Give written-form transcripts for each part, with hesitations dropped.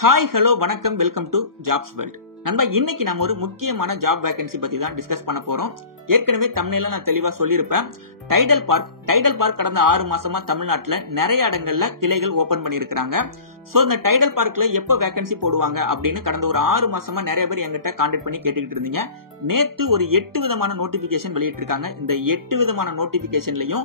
Hi hello வணக்கம், welcome to jobs world. நண்பா, இன்னைக்கு நம்ம ஒரு முக்கியமான ஜாப் வேகன்சி பத்தி தான் டிஸ்கஸ் பண்ண போறோம். ஏற்கனவே தமிழ்ல நான் தெளிவா சொல்லியிருப்பேன். டைடல் பார்க் கடந்த 6 மாசமா தமிழ்நாட்டுல நிறைய இடங்கள்ல கிளைகள் ஓபன் பண்ணிருக்காங்க. சோ இந்த டைடல் பார்க்ல எப்ப வேகன்சி போடுவாங்க அப்படின்னு கடந்த ஒரு 6 மாசமா நிறைய பேர் என்கிட்ட கான்டாக்ட் பண்ணி கேட்டுக்கிட்டு இருந்தீங்க. நேத்து ஒரு 8 விதமான நோட்டிபிகேஷன் வெளியிட்டு இருக்காங்க. இந்த 8 விதமான நோட்டிபிகேஷன்லயும்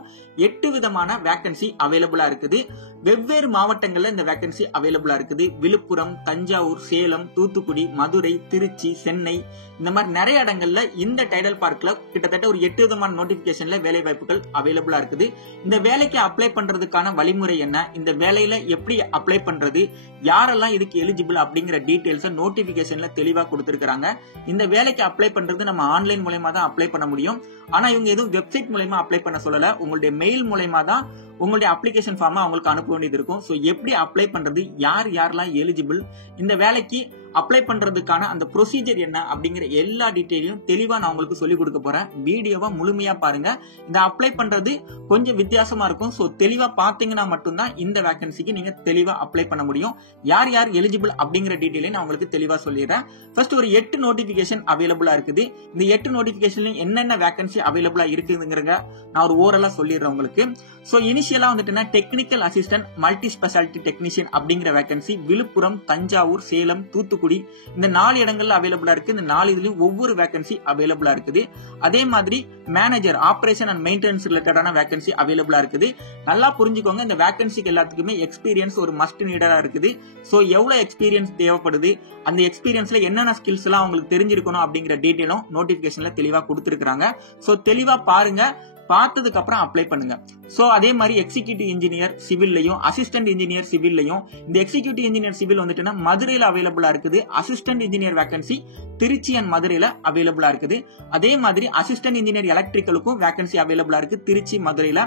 8 விதமான வேகன்சி அவைலபிளா இருக்குது. வெவ்வேறு மாவட்டங்கள்ல இந்த வேகன்சி அவைலபிளா இருக்குது. விழுப்புரம், தஞ்சாவூர், சேலம், தூத்துக்குடி, மதுரை, திருச்சி, சென்னை, இந்த மாதிரி நிறைய இடங்கள்ல இந்த டைடல் பார்க்ல கிட்டத்தட்ட ஒரு 8 விதமான நோட்டிபிகேஷன்ல வேலை வாய்ப்புகள் அவைலபிளா இருக்குது. இந்த வேலைக்கு அப்ளை பண்றதுக்கான வழிமுறை என்ன, இந்த வேலையில எப்படி அப்ளை பண்றது, யாரெல்லாம் இதுக்கு எலிஜிபிள் அப்படிங்கிற டீடைல்ஸ் நோட்டிபிகேஷன்ல தெளிவா கொடுத்திருக்காங்க. இந்த வேலைக்கு அப்ளை பண்றது நம்ம ஆன்லைன் மூலமா தான் அப்ளை பண்ண முடியும். ஆனா இவங்க எதுவும் வெப்சைட் மூலமா அப்ளை பண்ண சொல்லல. உங்களுடைய மெயில் மூலமா தான் உங்களுடைய அப்ளிகேஷன் ஃபார்ம் அவங்களுக்கு அனுப்ப வேண்டியது இருக்கும். சோ எப்படி அப்ளை பண்றது, யாரெல்லாம் எலிஜிபிள், இந்த வேலைக்கு அப்ளை பண்றதுக்கான அந்த ப்ரொசீஜர் என்ன அப்படிங்கிற எல்லா டீடைலையும் தெளிவா நான் உங்களுக்கு சொல்லி கொடுக்க போறேன். வீடியோவை முழுமையா பாருங்க. இந்த அப்ளை பண்றது கொஞ்சம் வித்தியாசமா இருக்கும். சோ தெளிவா பாத்தீங்கன்னா மட்டும்தான் இந்த வேகன்சிக்கு நீங்க தெளிவா அப்ளை பண்ண முடியும். யார் எலிஜிபிள் அப்படிங்கிற டீடைலையும் நான் உங்களுக்கு தெளிவா சொல்லிடுறேன். ஃபர்ஸ்ட் ஒரு 8 நோட்டிபிகேஷன் அவைலபிளா இருக்குது. இந்த 8 நோட்டிபிகேஷன்ல என்னென்ன வேகன்சி அவைலபிளா இருக்குங்கிறத நான் ஒரு ஓரலா சொல்லிடுறேன் உங்களுக்கு. சோ இனிஷியலா வந்துட்டுனா technical assistant multi speciality technician அப்படிங்கிற வேகன்சி விழுப்புரம், தஞ்சாவூர், சேலம், தூத்துக்குடி, இந்த 4 இடங்கள்ல அவைலபிளா இருக்கு. இந்த 4 இதுலயும் ஒவ்வொரு வேகன்சி அவைலபிளா இருக்குது. அதே மாதிரி மேனேஜர் ஆபரேஷன் அண்ட் மெயின்டெனன்ஸ் ரிலேட்டடான வேகன்சி அவைலபிளா இருக்குது. நல்லா புரிஞ்சுக்கோங்க, இந்த வேகன்சிக்கு எல்லாத்துக்குமே எக்ஸ்பீரியன்ஸ் ஒரு மஸ்ட் நீடரா இருக்குது. சோ எவ்வளவு எக்ஸ்பீரியன்ஸ் தேவைப்படுது, அந்த எக்ஸ்பீரியன்ஸ்ல என்னென்ன ஸ்கில்ஸ் எல்லாம் உங்களுக்கு தெரிஞ்சிருக்கணும் அப்படிங்கிற டீடைலும் நோட்டிபிகேஷன்ல தெளிவா கொடுத்திருக்காங்க. சோ தெளிவா பாருங்க, பார்த்ததுக்கு அப்புறம் அப்ளை பண்ணுங்க. சோ அதே மாதிரி எக்ஸிகியூட்டிவ் இன்ஜினியர் சிவில்லையும் அசிஸ்டன்ட் இன்ஜினியர் சிவில்லையும், இந்த எக்ஸிகியூட்டிவ் இன்ஜினியர் சிவில் வந்துட்டுனா மதுரையில அவைலபிளா இருக்குது. Assistant engineer vacancy Trichy and மதுரையில அவைலபிளா இருக்குது. அதே மாதிரி அசிஸ்டன்ட் இன்ஜினியர் எலக்ட்ரிக்கலுக்கும் வேகன்சி அவைலபிளா இருக்கு திருச்சி, மதுரையில.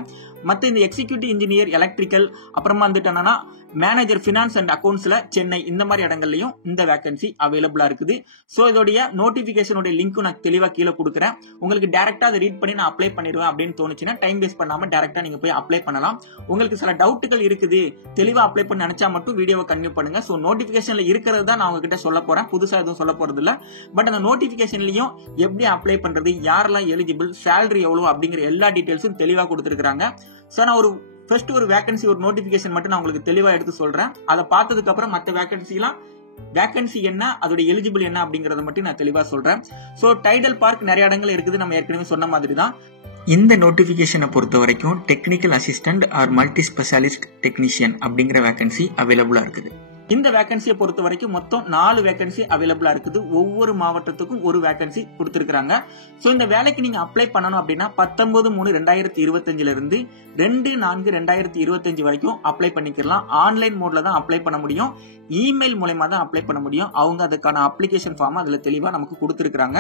மத்த இந்த எக்ஸிகியூட்டிவ் இன்ஜினியர் எலக்ட்ரிக்கல், அப்புறமா வந்துட்டனா மேனேஜர் பினான்ஸ் அண்ட் அக்கவுண்ட்ஸ்ல சென்னை, இந்த மாதிரி இடங்கள்லயும் இந்த வேகன்சி அவைலபிளா இருக்குது. சோ இதோடைய நோட்டிபிகேஷனோட லிங்க் நான் தெளிவா கீழே கொடுக்குறேன். உங்களுக்கு டைரக்டா அதை ரீட் பண்ணி நான் அப்ளை பண்ணிடுவேன் அப்படின்னு தோணுச்சுன்னா டைம் வேஸ்ட் பண்ணாம டைரக்டா நீங்க போய் அப்ளை பண்ணலாம். உங்களுக்கு சில டவுட்டுகள் இருக்குது, தெளிவா அப்ளை பண்ண நினைச்சா மட்டும் வீடியோவை கன்டினியூ பண்ணுங்க. சோ நோட்டிபிகேஷன்ல இருக்கிறது தான் நான் உங்ககிட்ட சொல்ல போறேன், புதுசா எதுவும் சொல்ல போறது இல்ல. பட் அந்த நோட்டிபிகேஷன்லயும் எப்படி அப்ளை பண்றது, யாரெல்லாம் எலிஜிபிள், சேலரி எவ்வளவு அப்படிங்கிற எல்லா டீடைல்ஸும் தெளிவா கொடுத்திருக்காங்க. சோ நான் ஒரு ஃபர்ஸ்ட் ஒரு வேகன்சி ஒரு நோட்டிபிகேஷன் மட்டும் நான் உங்களுக்கு தெளிவா எடுத்து சொல்றேன். அதை பார்த்ததுக்கு அப்புறம் மற்ற வேகன்சி என்ன, அதோட எலிஜிபிள் என்ன அப்படிங்கறத மட்டும் நான் தெளிவா சொல்றேன். சோ டைடல் பார்க் நிறைய இடங்கள் இருக்குது, நம்ம ஏற்கனவே சொன்ன மாதிரி தான். இந்த நோட்டிபிகேஷனை பொறுத்த வரைக்கும் technical assistant or multi specialist technician அப்படிங்கிற வேகன்சி அவைலபிளா இருக்குது. இந்த வேகன்சியை பொறுத்த வரைக்கும் மொத்தம் 4 வேகன்சி அவைலபிளா இருக்குது. ஒவ்வொரு மாவட்டத்துக்கும் ஒரு வேகன்சி கொடுத்திருக்காங்க. சோ இந்த வேலைக்கு நீங்க அப்ளை பண்ணணும் அப்படின்னா 19/3/2025 இருந்து 2/4/2025 வரைக்கும் அப்ளை பண்ணிக்கலாம். ஆன்லைன் மோட்ல தான் அப்ளை பண்ண முடியும், இமெயில் மூலமா தான் அப்ளை பண்ண முடியும். அவங்க அதுக்கான அப்ளிகேஷன் ஃபார்ம் அதுல தெளிவா நமக்கு கொடுத்திருக்காங்க.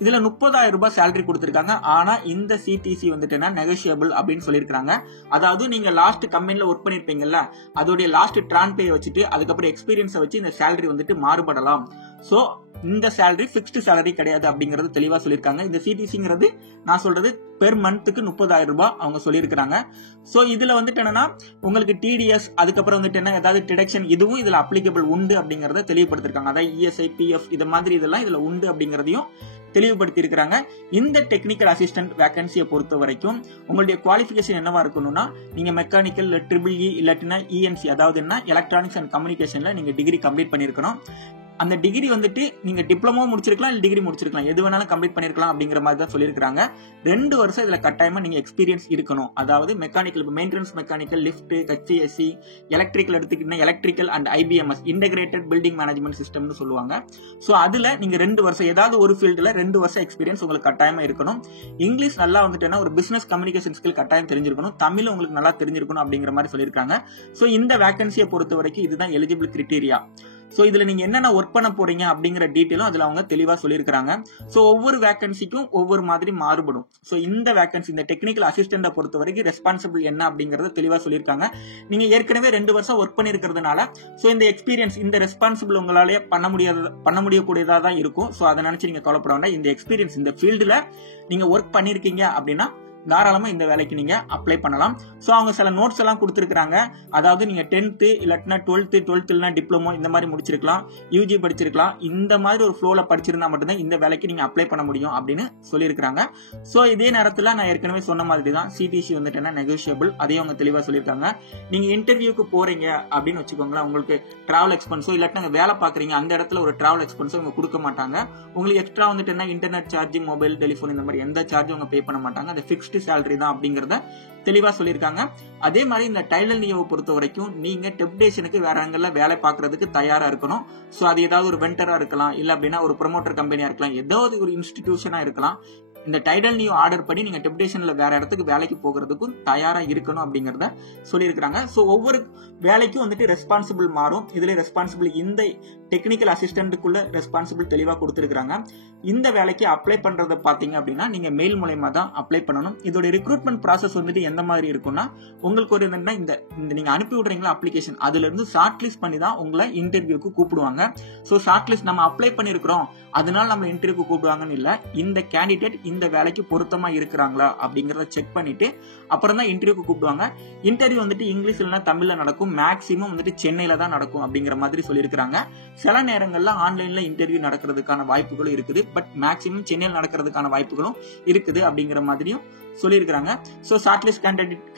இதுல 30,000 ரூபாய் சேலரி கொடுத்திருக்காங்க. ஆனா இந்த சிடிசி வந்துட்டு நெகோஷியபிள் அப்படின்னு சொல்லியிருக்காங்க. அதாவது நீங்க லாஸ்ட் கம்பெனில ஒர்க் பண்ணிருப்பீங்கல்ல, அதோட லாஸ்ட் டிரான் பே வச்சுட்டு அதுக்கப்புறம் எக்ஸ்பீரியன்ஸை வச்சு இந்த சேலரி வந்துட்டு மாறுபடலாம். சோ இந்த சேலரி பிக்ஸ்டு சேலரி கிடையாது அப்படிங்கறது தெளிவா சொல்லிருக்காங்க. இந்த சிடிசிங்கிறது நான் சொல்றது பெர் மந்த்துக்கு 30,000 ரூபாய் அவங்க சொல்லியிருக்காங்க. சோ இதுல வந்துட்டு என்னன்னா உங்களுக்கு டிடிஎஸ், அதுக்கப்புறம் வந்துட்டு என்ன ஏதாவது டிடக்ஷன், இதுவும் இதுல அப்ளிகபிள் உண்டு அப்படிங்கறத தெளிவுபடுத்திருக்காங்க. அதாவது இஎஸ்ஐ, பிஎஃப் இது மாதிரி இதெல்லாம் இதுல உண்டு அப்படிங்கறதையும் தெளிவுபடுத்தி இருக்காங்க. இந்த டெக்னிக்கல் அசிஸ்டன்ட் வேகன்சியை பொறுத்த வரைக்கும் உங்களுடைய குவாலிஃபிகேஷன் என்னவா இருக்கணும்னா, நீங்க மெக்கானிக்கல், ட்ரிபிள் இல்லாட்டினா இஎன்சி, அதாவது என்ன எலக்ட்ரானிக்ஸ் அண்ட் கம்யூனிகேஷன்ல நீங்க டிகிரி கம்ப்ளீட் பண்ணிருக்கணும். அந்த டிகிரி வந்துட்டு நீங்க டிப்ளமோ முடிச்சிருக்கலாம், இல்ல டிகிரி முடிச்சிருக்கலாம், எது வேணாலும் கம்ப்ளீட் பண்ணிருக்கலாம் அப்படிங்கிற மாதிரி தான் சொல்லியிருக்காங்க. 2 வருஷம் இதுல கட்டாயமா நீங்க எக்ஸ்பீரியன்ஸ் இருக்கணும். அதாவது mechanical, maintenance mechanical, lift, HASC, electrical எடுத்துக்கிட்டீங்கன்னா electrical and IBMS integrated building management சிஸ்டம்னு சொல்லுவாங்க. சோ அதுல நீங்க 2 வருஷம் ஏதாவது ஒரு ஃபீல்டுல 2 வருஷம் எக்ஸ்பீரியன்ஸ் உங்களுக்கு கட்டாயமா இருக்கணும். இங்கிலீஷ் நல்லா வந்துட்டுன்னா ஒரு பிசினஸ் கம்யூனிகேஷன் ஸ்கில் கட்டாயம் தெரிஞ்சிருக்கணும். தமிழ் உங்களுக்கு நல்லா தெரிஞ்சிருக்கணும் அப்படிங்கிற மாதிரி சொல்லியிருக்காங்க. சோ இந்த வேகன்சியை பொறுத்த வரைக்கும் இதுதான் எலிஜிபிள் கிரைட்டீரியா. சோ இதுல நீங்க என்னென்ன ஒர்க் பண்ண போறீங்க அப்படிங்கிற டீடைலும் அதுல அவங்க தெளிவா சொல்லியிருக்காங்க. சோ ஒவ்வொரு வேகன்சிக்கும் ஒவ்வொரு மாதிரி மாறுபடும். சோ இந்த வேகன்சி, இந்த டெக்னிக்கல் அசிஸ்டன்ட பொறுத்த வரைக்கும் ரெஸ்பான்சிபிள் என்ன அப்படிங்கறத தெளிவா சொல்லியிருக்காங்க. நீங்க ஏற்கனவே 2 வருஷம் ஒர்க் பண்ணிருக்கிறதுனால சோ இந்த எக்ஸ்பீரியன்ஸ், இந்த ரெஸ்பான்சிபிள் உங்களால பண்ண முடியக்கூடியதா தான் இருக்கும். சோ அதை நினைச்சு நீங்க கவலைப்பட வேண்டாம். இந்த எக்ஸ்பீரியன்ஸ், இந்த ஃபீல்டுல நீங்க ஒர்க் பண்ணிருக்கீங்க அப்படின்னா தாராளமா இந்த வேலைக்கு நீங்க அப்ளை பண்ணலாம். சோ அவங்க சில நோட்ஸ் எல்லாம் கொடுத்திருக்காங்க. அதாவது நீங்க 10th இல்லனா 12th இல்லனா டிப்ளமோ இந்த மாதிரி முடிச்சிருக்கலாம், யூஜி படிச்சிருக்கலாம். இந்த மாதிரி ஒரு ஃப்ளோல படிச்சிருந்தா மட்டும்தான் இந்த வேலைக்கு நீங்க அப்ளை பண்ண முடியும் அப்படின்னு சொல்லியிருக்காங்க. சோ இதே நேரத்துல நான் ஏற்கனவே சொன்ன மாதிரி தான் சிடிசி வந்துட்டு நெகோஷியபிள், அதையும் அவங்க தெளிவா சொல்லியிருக்காங்க. நீங்க இன்டர்வியூக்கு போறீங்க அப்படின்னு வச்சுக்கோங்களேன், உங்களுக்கு டிராவல் எக்ஸ்பென்ஸோ இல்லாட்டி வேலை பாக்குறீங்க அந்த இடத்துல ஒரு டிராவல் எக்ஸ்பென்ஸோ அவங்க கொடுக்க மாட்டாங்க. உங்களுக்கு எக்ஸ்ட்ரா வந்துட்டு இன்டர்நெட் சார்ஜ், மொபைல், டெலிபோன் இந்த மாதிரி எந்த சார்ஜும் அவங்க பே பண்ண மாட்டாங்க. அது பிக்ஸ்டு சேலரி தான் அப்படிங்கறத தெளிவா சொல்லியிருக்காங்க. அதே மாதிரி இந்த டைடல் நியோவை பொறுத்த வரைக்கும் நீங்க டெப்டேஷனுக்கு வேற இடங்கள்ல வேலை பார்க்கறதுக்கு தயாரா இருக்கணும். சோ அது ஏதாவது ஒரு வெண்டரா இருக்கலாம், இல்ல அப்படின்னா ஒரு ப்ரொமோட்டர் கம்பெனியா இருக்கலாம், ஏதாவது ஒரு இன்ஸ்டிடியூஷனா இருக்கலாம். இந்த டைடல் நியூ ஆர்டர் படி நீங்க டெப்டேஷன்ல வேற இடத்துக்கு வேலைக்கு போகிறதுக்கும் தயாரா இருக்கணும் அப்படிங்கறத சொல்லியிருக்காங்க. சோ ஒவ்வொரு வேலைக்கும் வந்துட்டு ரெஸ்பான்சிபிள் மாறும். இதுல ரெஸ்பான்சிபிள் இந்த டெக்னிக்கல் அசிஸ்டன்ட்டுக்குள்ள ரெஸ்பான்சிபிள் தெளிவா கொடுத்திருக்காங்க. இந்த வேலைக்கு அப்ளை பண்றத பாத்தீங்க அப்படின்னா நீங்க மெயில் மூலமா தான் அப்ளை பண்ணணும். இதோட ரெக்ரூட்மெண்ட் ப்ராசஸ் வந்துட்டு எந்த மாதிரி இருக்கும்னா, உங்களுக்கு ஒரு இந்த நீங்க அனுப்பி விடுறீங்களா அப்ளிகேஷன், அதுல இருந்து ஷார்ட் லிஸ்ட் பண்ணி தான் உங்களை இன்டர்வியூக்கு கூப்பிடுவாங்க. சோ ஷார்ட் லிஸ்ட் நம்ம அப்ளை பண்ணிருக்கிறோம் அதனால நம்ம இன்டர்வியூக்கு கூப்பிடுவாங்கன்னு இல்ல, இந்த கேண்டிடேட் இந்த வேலைக்கு பொருத்தமா இருக்கிறாங்களா அப்படிங்கறத செக் பண்ணிட்டு அப்புறம் தான் இன்டர்வியூக்கு கூப்பிடுவாங்க. இன்டர்வியூ வந்துட்டு இங்கிலீஷ் இல்லைன்னா தமிழ்ல நடக்கும், மேக்சிமம் வந்துட்டு சென்னையில தான் நடக்கும் அப்படிங்கிற மாதிரி சொல்லியிருக்காங்க. சில நேரங்கள்ல ஆன்லைன்ல இன்டர்வியூ நடக்கிறதுக்கான வாய்ப்புகளும் இருக்குது, பட் மேக்சிமம் சென்னையில் நடக்கிறதுக்கான வாய்ப்புகளும் இருக்குது அப்படிங்கிற மாதிரியும் சொல்லியிருக்காங்க. சோ ஷார்ட்லிஸ்ட்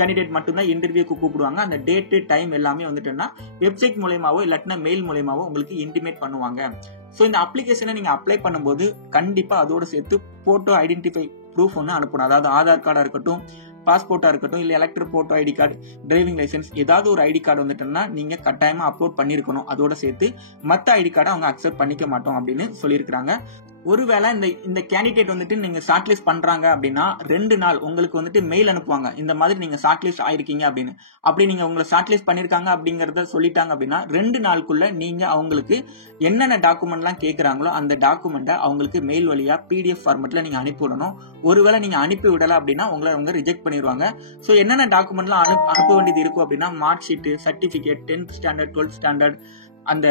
கேண்டிடேட் மட்டும் தான் இன்டர்வியூக்கு கூப்பிடுவாங்க. அந்த டேட் டைம் எல்லாமே வந்துட்டுன்னா வெப்சைட் மூலமாவோ இல்லாட்டினா மெயில் மூலமாவோ உங்களுக்கு இன்டிமேட் பண்ணுவாங்க. சோ இந்த அப்ளிகேஷனை நீங்க அப்ளை பண்ணும்போது கண்டிப்பா அதோட சேர்த்து போட்டோ ஐடென்டிஃபை ப்ரூஃப் ஒன்னு அனுப்பணும். அதாவது ஆதார் கார்டா இருக்கட்டும், பாஸ்போர்ட்டா இருக்கட்டும், இல்ல electric photo ID card, driving licence, ஏதாவது ஒரு ஐடி கார்டு வந்துட்டுன்னா நீங்க கட்டாயமா அப்லோட் பண்ணிருக்கணும். அதோட சேர்த்து மத்த ஐடி கார்டை அவங்க அக்செப்ட் பண்ணிக்க மாட்டோம் அப்படின்னு சொல்லியிருக்காங்க. ஒருவேளை இந்த கேண்டிடேட் வந்துட்டு நீங்க ஷார்ட் லிஸ்ட் பண்றாங்க அப்படின்னா 2 நாள் உங்களுக்கு வந்துட்டு மெயில் அனுப்புவாங்க, இந்த மாதிரி நீங்க ஷார்ட் லிஸ்ட் ஆயிருக்கீங்க அப்படின்னு. அப்படி நீங்க உங்களை ஷார்ட் லிஸ்ட் பண்ணிருக்காங்க அப்படிங்கறத சொல்லிட்டாங்க அப்படின்னா 2 நாளுக்குள்ள நீங்க அவங்களுக்கு என்னென்ன டாக்குமெண்ட் எல்லாம் கேட்கறாங்களோ அந்த டாக்குமெண்ட்டை அவங்களுக்கு மெயில் வழியா PDF ஃபார்மேட்ல நீங்க அனுப்பி விடணும். ஒருவேளை நீங்க அனுப்பி விடல அப்படின்னா உங்களை அவங்க ரிஜெக்ட் பண்ணிடுவாங்க. சோ என்னென்ன டாக்குமெண்ட் எல்லாம் அனுப்ப வேண்டியது இருக்கும் அப்படின்னா, mark sheet, certificate, 10th standard, 12th standard, அந்த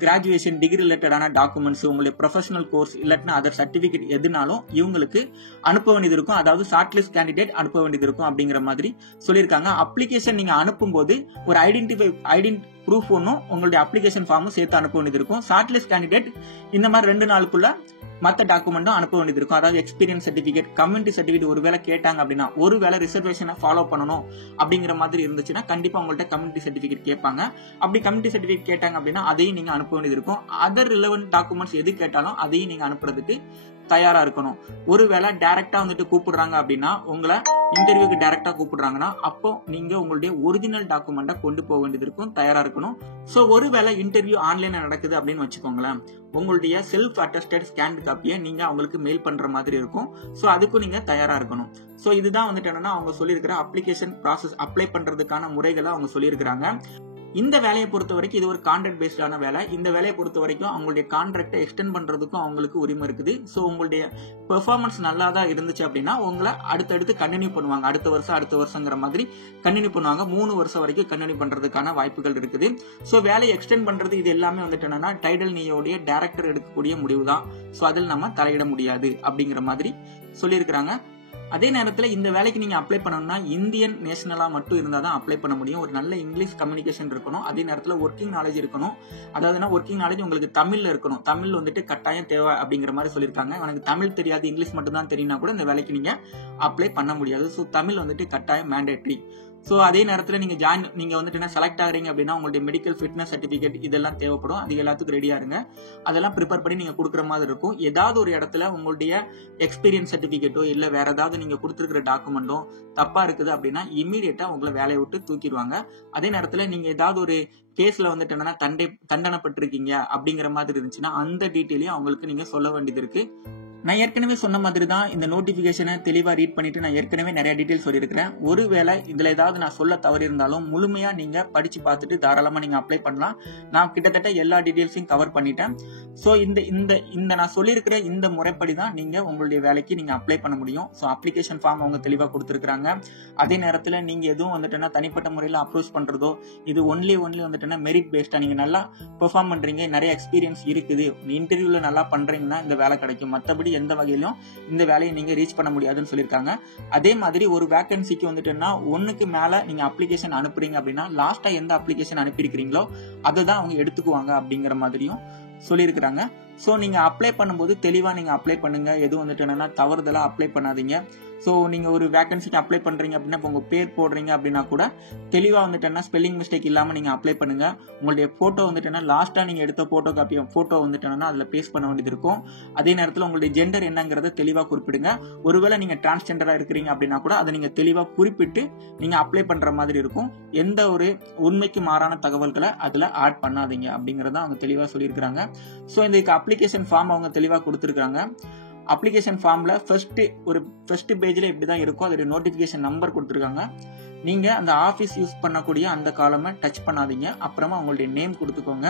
கிராஜுவேஷன், டிகிரி ரிலேட்டடான டாக்குமெண்ட்ஸ், உங்களுடைய ப்ரொஃபஷனல் கோர்ஸ் இல்லாட்டினா அதர் சர்டிபிகேட் எதுனாலும் இவங்களுக்கு அனுப்ப வேண்டியது இருக்கும். அதாவது ஷார்ட் லிஸ்ட் கேண்டிடேட் அனுப்ப வேண்டியது இருக்கும் அப்படிங்கிற மாதிரி சொல்லியிருக்காங்க. அப்ளிகேஷன் நீங்க அனுப்பும் போது ஒரு ஐடென்டி ப்ரூஃப் ஒன்னும் உங்களுடைய அப்ளிகேஷன் ஃபார்மும் சேர்த்து அனுப்ப வேண்டியது இருக்கும். ஷார்ட் லிஸ்ட் கேண்டிடேட் இந்த மாதிரி 2 நாளுக்குள்ள மத்த டாக்குமெண்ட்டும் அனுப்ப வேண்டியது இருக்கும். அதாவது எக்ஸ்பீரியன்ஸ் சர்டிபிகேட், கம்யூனிட்டி சர்டிபிகேட் ஒருவேளை கேட்டாங்க அப்படின்னா, ஒருவேளை ரிசர்வேஷனை ஃபாலோ பண்ணணும் அப்படிங்கிற மாதிரி இருந்துச்சுன்னா கண்டிப்பா உங்கள்ட்ட கம்யூனிட்டி சர்டிபிகேட் கேட்பாங்க. அப்படி கம்யூனிட்டி சர்டிபிகேட் கேட்டாங்க அப்படின்னா அதையும் நீங்க அனுப்ப வேண்டியது இருக்கும். அதர் ரிலவென்ட் டாக்குமெண்ட்ஸ் எது கேட்டாலும் அதையும் நீங்க அனுப்புறதுக்கு தயாரா இருக்கணும். ஒருவேளை டைரக்டா வந்துட்டு கூப்பிடுறாங்க அப்படின்னா, உங்களை இன்டர்வியூக்கு டைரக்டா கூப்பிடுறாங்கன்னா அப்போ நீங்க உங்களுடைய ஒரிஜினல் டாக்குமெண்ட்டை கொண்டு போக வேண்டியது இருக்கும், தயாரா இருக்கணும். சோ ஒருவேளை இன்டர்வியூ ஆன்லைன்ல நடக்குது அப்படின்னு வச்சுக்கோங்களேன், உங்களுடைய செல்ஃப் அட்டஸ்டட் ஸ்கேன் காப்பியை நீங்க அவங்களுக்கு மெயில் பண்ற மாதிரி இருக்கும். சோ அதுக்கும் நீங்க தயாரா இருக்கணும். சோ இதுதான் வந்துட்டு என்னன்னா அவங்க சொல்லியிருக்கிற அப்ளிகேஷன் ப்ராசஸ், அப்ளை பண்றதுக்கான முறைகளை அவங்க சொல்லியிருக்கிறாங்க. இந்த வேலையை பொறுத்த வரைக்கும் இது ஒரு கான்ட்ராக்ட் பேஸ்டான வேலை. இந்த வேலையை பொறுத்த வரைக்கும் அவங்களுடைய கான்ட்ராக்டை எக்ஸ்டெண்ட் பண்றதுக்கும் அவங்களுக்கு உரிமை இருக்குது. சோ உங்களுடைய பெர்ஃபார்மன்ஸ் நல்லா தான் இருந்துச்சு அப்படின்னா உங்களை அடுத்தடுத்து கண்டினியூ பண்ணுவாங்க. அடுத்த வருஷங்கிற மாதிரி கண்டினியூ பண்ணுவாங்க. 3 வருஷம் வரைக்கும் கண்டினியூ பண்றதுக்கான வாய்ப்புகள் இருக்குது. சோ வேலையை எக்ஸ்டெண்ட் பண்றது இது எல்லாமே வந்துட்டு என்னன்னா டைடல் நியோடைய டைரக்டர் எடுக்கக்கூடிய முடிவு தான். சோ அதில் நம்ம தலையிட முடியாது அப்படிங்கிற மாதிரி சொல்லியிருக்கிறாங்க. அதே நேரத்தில் இந்த வேலைக்கு நீங்க அப்ளை பண்ணணும்னா இந்தியன் நேஷனலா மட்டும் இருந்தா தான் அப்ளை பண்ண முடியும். ஒரு நல்ல இங்கிலீஷ் கம்யூனிகேஷன் இருக்கணும். அதே நேரத்தில் ஒர்க்கிங் நாலேஜ் இருக்கணும். அதாவது ஒர்க்கிங் நாலேஜ் உங்களுக்கு தமிழ்ல இருக்கணும். தமிழ் வந்துட்டு கட்டாயம் தேவை அப்படிங்கிற மாதிரி சொல்லியிருக்காங்க. எனக்கு தமிழ் தெரியாது, இங்கிலீஷ் மட்டும் தான் தெரியும்னா கூட இந்த வேலைக்கு நீங்க அப்ளை பண்ண முடியாது. ஸோ தமிழ் வந்துட்டு கட்டாயம் மேண்டேட்டரி. சோ அதே நேரத்தில் நீங்க வந்துட்டு என்ன செலக்ட் ஆகுறீங்க அப்படின்னா உங்களுடைய மெடிக்கல் ஃபிட்னஸ் சர்டிபிகேட் இதெல்லாம் தேவைப்படும். அது எல்லாத்துக்கும் ரெடியா இருங்க. அதெல்லாம் ப்ரிப்பேர் பண்ணி நீங்க கொடுக்குற மாதிரி இருக்கும். ஏதாவது ஒரு இடத்துல உங்களுடைய எக்ஸ்பீரியன்ஸ் சர்டிபிகேட்டோ இல்ல வேற ஏதாவது நீங்க கொடுத்துருக்கிற டாக்குமெண்டோ தப்பா இருக்குது அப்படின்னா இமீடியட்டா உங்களை வேலையை விட்டு தூக்கிடுவாங்க. அதே நேரத்தில் நீங்க ஏதாவது ஒரு கேஸ்ல வந்துட்டு என்னன்னா தண்டனைப்பட்டிருக்கீங்க அப்படிங்கிற மாதிரி இருந்துச்சுன்னா அந்த டீட்டெயிலையும் அவங்களுக்கு நீங்க சொல்ல வேண்டியது இருக்கு. நான் ஏற்கனவே சொன்ன மாதிரி தான் இந்த நோட்டிபிகேஷனை தெளிவா ரீட் பண்ணிட்டு நான் ஏற்கனவே நிறைய டீடைல் சொல்லியிருக்கிறேன். ஒருவேளை இதுல ஏதாவது நான் சொல்ல தவறி இருந்தாலும் முழுமையா நீங்க படிச்சு பார்த்துட்டு தாராளமா நீங்க அப்ளை பண்ணலாம். நான் கிட்டத்தட்ட எல்லா டீடைல்ஸையும் கவர் பண்ணிட்டேன். சோ இந்த நான் சொல்லியிருக்கிற இந்த முறைப்படி தான் நீங்க உங்களுடைய வேலைக்கு நீங்க அப்ளை பண்ண முடியும். சோ அப்ளிகேஷன் ஃபார்ம் அவங்க தெளிவா கொடுத்திருக்காங்க. அதே நேரத்துல நீங்க எதுவும் வந்துட்டுன்னா தனிப்பட்ட முறையில அப்ரோச் பண்றதோ இது ஒன்லி வந்துட்டுன்னா மெரிட் பேஸ்டா நீங்க நல்லா பெர்ஃபார்ம் பண்றீங்க, நிறைய எக்ஸ்பீரியன்ஸ் இருக்குது, இன்டர்வியூல நல்லா பண்றீங்கன்னா இந்த வேலை கிடைக்கும். மற்றபடி எந்த வகையிலும் இந்த வேலையை நீங்க ரீச் பண்ண முடியாதுன்னு சொல்லியிருக்காங்க. அதே மாதிரி ஒரு வேகன்சிக்கு வந்துட்டுன்னா ஒன்னுக்கு மேல நீங்க அப்ளிகேஷன் அனுப்புறீங்க அப்படின்னா லாஸ்டா எந்த அப்ளிகேஷன் அனுப்பியிருக்கிறீங்களோ அதை தான் அவங்க எடுத்துக்குவாங்க அப்படிங்கிற மாதிரியும் சொல்லியிருக்கிறாங்க. ஸோ நீங்க அப்ளை பண்ணும்போது தெளிவா நீங்க அப்ளை பண்ணுங்க. எதுவும் வந்துட்டு என்னன்னா தவறுதலா அப்ளை பண்ணாதீங்க. ஸோ நீங்க ஒரு வேகன்சிக்கு அப்ளை பண்றீங்க அப்படின்னா இப்போ உங்க பேர் போடுறீங்க அப்படின்னா கூட தெளிவா வந்துட்டு ஸ்பெல்லிங் மிஸ்டேக் இல்லாம நீங்க அப்ளை பண்ணுங்க. உங்களுடைய போட்டோ வந்துட்டு லாஸ்டா நீங்க எடுத்த போட்டோ காப்பி போட்டோ வந்துட்டு அதுல பேஸ்ட் பண்ண வேண்டியது இருக்கும். அதே நேரத்தில் உங்களுடைய ஜெண்டர் என்னங்கறத தெளிவா குறிப்பிடுங்க. ஒருவேளை நீங்க டிரான்ஸ்ஜெண்டரா இருக்கிறீங்க அப்படின்னா கூட அதை நீங்க தெளிவா குறிப்பிட்டு நீங்க அப்ளை பண்ற மாதிரி இருக்கும். எந்த ஒரு உண்மைக்கு மாறான தகவல்களை அதுல ஆட் பண்ணாதீங்க அப்படிங்கறத அவங்க தெளிவா சொல்லியிருக்காங்க. ஸோ இந்த அப்ளிகேஷன் ஃபார்ம் அவங்க தெளிவா கொடுத்திருக்காங்க. அப்ளிகேஷன் ஃபார்ம்ல ஃபர்ஸ்ட் பேஜ்ல இப்படிதான் இருக்கும். அதோட நோட்டிபிகேஷன் நம்பர் கொடுத்திருக்காங்க. நீங்க அந்த ஆபீஸ் யூஸ் பண்ணக்கூடிய அந்த காலமை டச் பண்ணாதீங்க. அப்புறமா உங்களுடைய நேம் கொடுத்துக்கோங்க.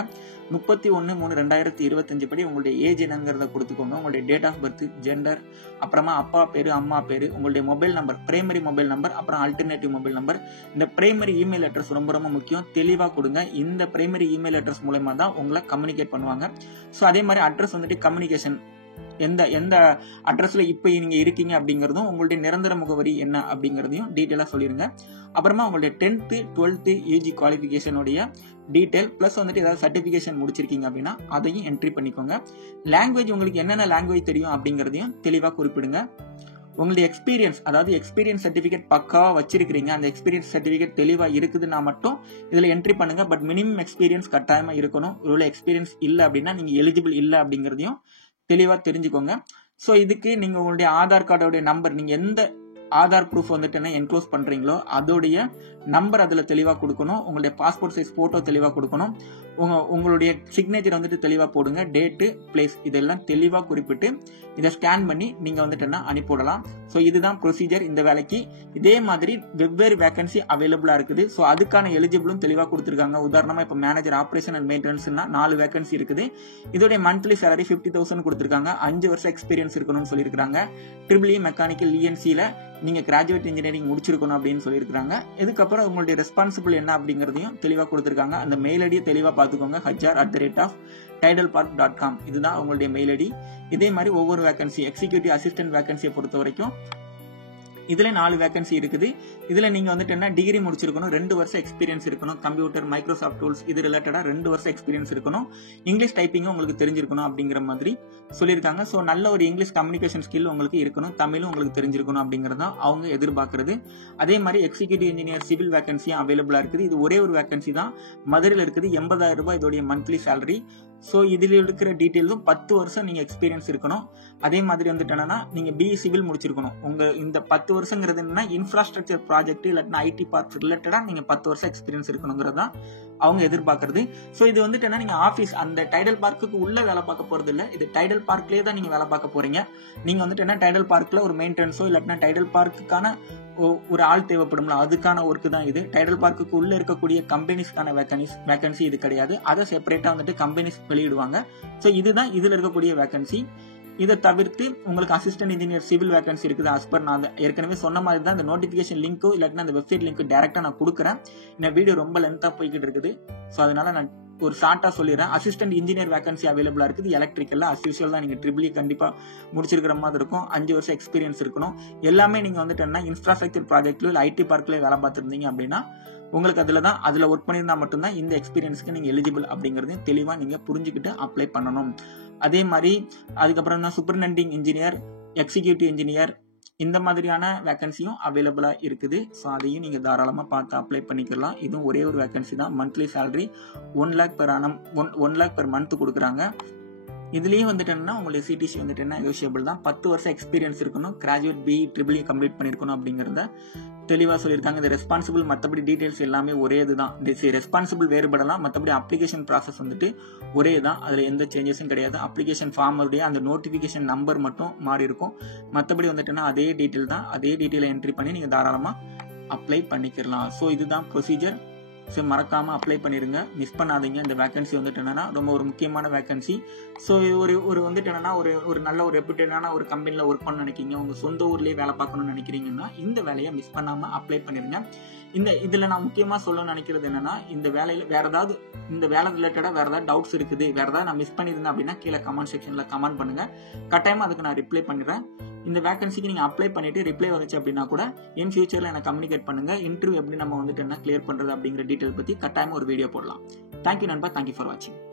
31/3/2025 படி உங்களுடைய ஏஜ் என்னங்கிறத கொடுத்துக்கோங்க. உங்களுடைய டேட் ஆஃப் பர்த், ஜெண்டர், அப்புறமா அப்பா பேரு, அம்மா பேரு, உங்களுடைய mobile number, primary mobile number, அப்புறம் ஆல்டர்னேட்டிவ் மொபைல் நம்பர். இந்த பிரைமரி இமெயில் அட்ரஸ் ரொம்ப முக்கியம். தெளிவா கொடுங்க. இந்த பிரைமரி இமெயில் அட்ரஸ் மூலமா தான் உங்களை கம்யூனிகேட் பண்ணுவாங்க. ஸோ அதே மாதிரி அட்ரஸ் வந்துட்டு கம்யூனிகேஷன் எந்த அட்ரஸ்ல இப்ப நீங்க இருக்கீங்க அப்படிங்கறதும் உங்களுடைய நிரந்தர முகவரி என்ன அப்படிங்கறதையும் டீடைலா சொல்லிருங்க. அப்புறமா உங்களுடைய 10th 12th UG குவாலிபிகேஷனுடைய detail plus வந்துட்டு ஏதாவது சர்டிபிகேஷன் முடிச்சிருக்கீங்க அப்படின்னா அதையும் என்ட்ரி பண்ணிக்கோங்க. லாங்குவேஜ் உங்களுக்கு என்னென்ன லாங்குவேஜ் தெரியும் அப்படிங்கறதையும் தெளிவா குறிப்பிடுங்க. உங்களுடைய எக்ஸ்பீரியன்ஸ், அதாவது எக்ஸ்பீரியன்ஸ் சர்டிபிகேட் பக்காவா வச்சிருக்கீங்க, அந்த எக்ஸ்பீரியன்ஸ் சர்டிபிகேட் தெளிவா இருக்குதுன்னா மட்டும் இதுல என்ட்ரி பண்ணுங்க. பட் மினிமம் எக்ஸ்பீரியன்ஸ் கட்டாயமா இருக்கணும். ஒருவேளை எக்ஸ்பீரியன்ஸ் இல்ல அப்படின்னா நீங்க எலிஜிபிள் இல்ல அப்படிங்கறதையும் தெளிவா தெரிஞ்சுக்கோங்க. சோ இதுக்கு நீங்க உங்களுடைய ஆதார் கார்டோட நம்பர், நீங்க எந்த ஆதார் ப்ரூஃப் வந்துட்டு என்க்ளோஸ் பண்றீங்களோ அதோடைய நம்பர் அதுல தெளிவா கொடுக்கணும். உங்களுடைய பாஸ்போர்ட் சைஸ் போட்டோ தெளிவா கொடுக்கணும். உங்களுடைய சிக்னேச்சர் வந்துட்டு தெளிவா போடுங்க. டேட்டு, பிளேஸ் இதெல்லாம் தெளிவா குறிப்பிட்டு இதை ஸ்கேன் பண்ணி நீங்க வந்துட்டு அனுப்பிவிடலாம். சோ இதுதான் ப்ரொசீஜர் இந்த வேலைக்கு. இதே மாதிரி வெவ்வேறு வேகன்சி அவைலபிளா இருக்குது. சோ அதுக்கான எலிஜிபிளும் தெளிவா கொடுத்திருக்காங்க. உதாரணமா இப்ப மேனேஜர் ஆபரேஷன் அண்ட் மெயின்டெனன்ஸ்னா 4 வேகன்சி இருக்குது. இதோட மந்த்லி salary 50,000 கொடுத்திருக்காங்க. 5 வருஷம் எக்ஸ்பீரியன்ஸ் இருக்கணும்னு சொல்லியிருக்காங்க. EEE மெக்கானிக்கல் ENCல நீங்க கிராஜுவேட் இன்ஜினியரிங் முடிச்சிருக்கணும் அப்படின்னு சொல்லியிருக்காங்க. இதுக்கப்புறம் உங்களுடைய ரெஸ்பான்சிபிள் என்ன அப்படிங்கறதையும் தெளிவா கொடுத்திருக்காங்க. அந்த மெயில் ஐடியை தெளிவா பாத்துக்கோங்க. hr@tidalpark.com இதுதான் உங்களுடைய மெயில் ஐடி. இதே மாதிரி ஒவ்வொரு வேகன்சி, எக்ஸிகியூட்டிவ் அசிஸ்டன்ட் வேகன்சியை பொறுத்த வரைக்கும் இதுல 4 வேகன்சி இருக்குது. இதுல நீங்க வந்துட்டு என்ன டிகிரி முடிச்சிருக்கணும், 2 வருஷம் எக்ஸ்பீரியன்ஸ் இருக்கணும், கம்ப்யூட்டர், மைக்ரோசாஃப்ட் டூல்ஸ் இது ரிலேட்டடா 2 வருஷம் எக்ஸ்பீரியன்ஸ் இருக்கணும், இங்கிலீஷ் டைப்பிங்கும் உங்களுக்கு தெரிஞ்சிருக்கணும் அப்படிங்கிற மாதிரி சொல்லியிருக்காங்க. சோ நல்ல ஒரு இங்கிலீஷ் கம்யூனிகேஷன் ஸ்கில் உங்களுக்கு இருக்கணும், தமிழும் உங்களுக்கு தெரிஞ்சிருக்கணும் அப்படிங்கறத அவங்க எதிர்பார்க்கிறது. அதே மாதிரி எக்ஸிகியூட்டிவ் இன்ஜினியர் சிவில் வேகன்சியும் அவைலபிளா இருக்குது. இது ஒரே ஒரு வேகன்சி தான், மதுரையில் இருக்குது. 80,000 ரூபாய் இதோடைய மந்த்லி salary. சோ இதுல இருக்கிற டீடைல்ஸும் 10 வருஷம் நீங்க எக்ஸ்பீரியன்ஸ் இருக்கணும். அதே மாதிரி வந்துட்டு என்னன்னா நீங்க BE சிவில் முடிச்சிருக்கணும். உங்க இந்த 10 வருஷங்கிறது என்னன்னா இன்ஃப்ராஸ்ட்ரக்சர் ப்ராஜெக்ட் இல்லைன்னா IT பார்ட்ஸ் ரிலேட்டடா நீங்க 10 வருஷம் எக்ஸ்பீரியன்ஸ் இருக்கணுங்கிறதா அவங்க எதிர்பார்க்கறது. சோ இது வந்துட்டு என்ன, நீங்க ஆபீஸ் அந்த டைடல் பார்க்குக்கு உள்ள வேலை பார்க்க போறது இல்ல, இது டைடல் பார்க்லயே தான் நீங்க வேலை பார்க்க போறீங்க. நீங்க வந்துட்டு என்ன டைடல் பார்க்ல ஒரு மெயின்டெனன்ஸோ இல்லைன்னா டைடல் பார்க்குக்கான ஒரு ஆள் தேவைப்படும்ல, அதுக்கான ஒர்க் தான் இது. டைடல் பார்க்குக்கு உள்ள இருக்கக்கூடிய கம்பெனிஸ்க்கான வேகன்சி இது கிடையாது. அதை செப்பரேட்டா வந்துட்டு கம்பெனிஸ் வெளியிடுவாங்க. சோ இதுதான் இதுல இருக்கக்கூடிய வேகன்சி. இதை தவிர்த்து உங்களுக்கு அசிஸ்டன்ட் இன்ஜினியர் சிவில் வேகன்சி இருக்குது. ஆஸ்பர் நான் ஏற்கனவே சொன்ன மாதிரி தான் இந்த நோட்டிபிகேஷன் லிங்க்கோ இல்லாட்டினா அந்த வெப்சைட் லிங்க் டைரக்டா நான் கொடுக்குறேன். இந்த வீடியோ ரொம்ப லென்த்தா போய்கிட்டு இருக்குது. சோ அதனால நான் ஒரு ஷார்ட்டா சொல்லிடுறேன். அசிஸ்டன்ட் இன்ஜினியர் வேகன்சி அவைலபிளா இருக்குது. எலக்ட்ரிக்கல்ல அஸ்யூஷுவல் தான், நீங்க EEE கண்டிப்பா முடிச்சிருக்கிற மாதிரி இருக்கும். 5 வருஷம் எக்ஸ்பீரியன்ஸ் இருக்கணும். எல்லாமே நீங்க வந்துட்டு இன்ஃப்ராஸ்ட்ரக்சர் ப்ராஜெக்ட்ல இல்ல IT பார்க்ல வேலை பார்த்திருந்தீங்க அப்படின்னா உங்களுக்கு அதுல ஒர்க் பண்ணியிருந்தா மட்டும்தான் இந்த எக்ஸ்பீரியன்ஸ்க்கு நீங்க எலிஜிபிள் அப்படிங்கறதையும் தெளிவா நீங்க புரிஞ்சுக்கிட்டு அப்ளை பண்ணணும். அதே மாதிரி அதுக்கப்புறம் தான் சூப்பரிண்டெண்டிங் இன்ஜினியர், எக்ஸிகியூட்டிவ் இன்ஜினியர் இந்த மாதிரியான வேகன்சியும் அவைலபிளா இருக்குது. ஸோ அதையும் நீங்க தாராளமா பார்த்து அப்ளை பண்ணிக்கலாம். இதுவும் ஒரே ஒரு வேகன்சி தான். Monthly salary 1 lakh per annum 1 lakh per month கொடுக்குறாங்க. இதுலயும் வந்துட்டு உங்களுடைய CTC வந்துட்டு நெகோஷியபிள் தான். 10 வருஷம் எக்ஸ்பீரியன்ஸ் இருக்கணும், கிராஜுவேட் BE EEE கம்ப்ளீட் பண்ணிருக்கணும் அப்படிங்கறத தெளிவா சொல்லியிருக்காங்க. இந்த ரெஸ்பான்சிபிள் மற்றபடி டீடைல்ஸ் எல்லாமே ஒரே இதுதான். ரெஸ்பான்சிபிள் வேறுபடலாம், மற்றபடி அப்ளிகேஷன் ப்ராசஸ் வந்துட்டு ஒரே தான். அதுல எந்த சேஞ்சஸும் கிடையாது. அப்ளிகேஷன் ஃபார்ம் அந்த நோட்டிபிகேஷன் நம்பர் மட்டும் மாறி இருக்கும். மற்றபடி வந்துட்டுன்னா அதே டீடைல் தான். அதே டீடைலை என்ட்ரி பண்ணி நீங்க தாராளமா அப்ளை பண்ணிக்கலாம். ஸோ இதுதான் ப்ரொசீஜர். ஸோ மறக்காம அப்ளை பண்ணிருங்க, மிஸ் பண்ணாதீங்க. இந்த வேகன்சி வந்துட்டு என்னன்னா ரொம்ப ஒரு முக்கியமான வேகன்சி. ஸோ ஒரு வந்துட்டு என்னன்னா ஒரு நல்ல ஒரு ரெப்யூட்டடான ஒரு கம்பெனில ஒர்க் பண்ண நினைக்கிறீங்க, உங்க சொந்த ஊர்லயே வேலை பார்க்கணும்னு நினைக்கிறீங்கன்னா இந்த வேலையை மிஸ் பண்ணாம அப்ளை பண்ணிருங்க. இதுல நான் முக்கியமா சொல்ல நினைக்கிறது என்னன்னா, இந்த வேலையில இந்த வேலை ரிலேட்டடா வேற ஏதாவது டவுட்ஸ் இருக்குது, வேற ஏதாவது நான் மிஸ் பண்ணியிருந்தேன் அப்படின்னா கீழே கமெண்ட் செக்ஷன்ல கமெண்ட் பண்ணுங்க. கட்டாயமா அதுக்கு நான் ரிப்ளை பண்ணிடுறேன். இந்த வேகன்சிக்கு நீங்க அப்ளை பண்ணிட்டு ரிப்ளை வந்துச்சு அப்படின்னா கூட இன் ஃபியூச்சர்ல எனக்கு கம்யூனிகேட் பண்ணுங்க. இன்டர்வியூ எப்படி நம்ம வந்துட்டு என்ன கிளியர் பண்றது அப்படிங்கிற டீடைல் பத்தி கட்டாயமா ஒரு வீடியோ போடலாம். தேங்க்யூ நண்பா, தேங்க்யூ ஃபார் வாட்சிங்.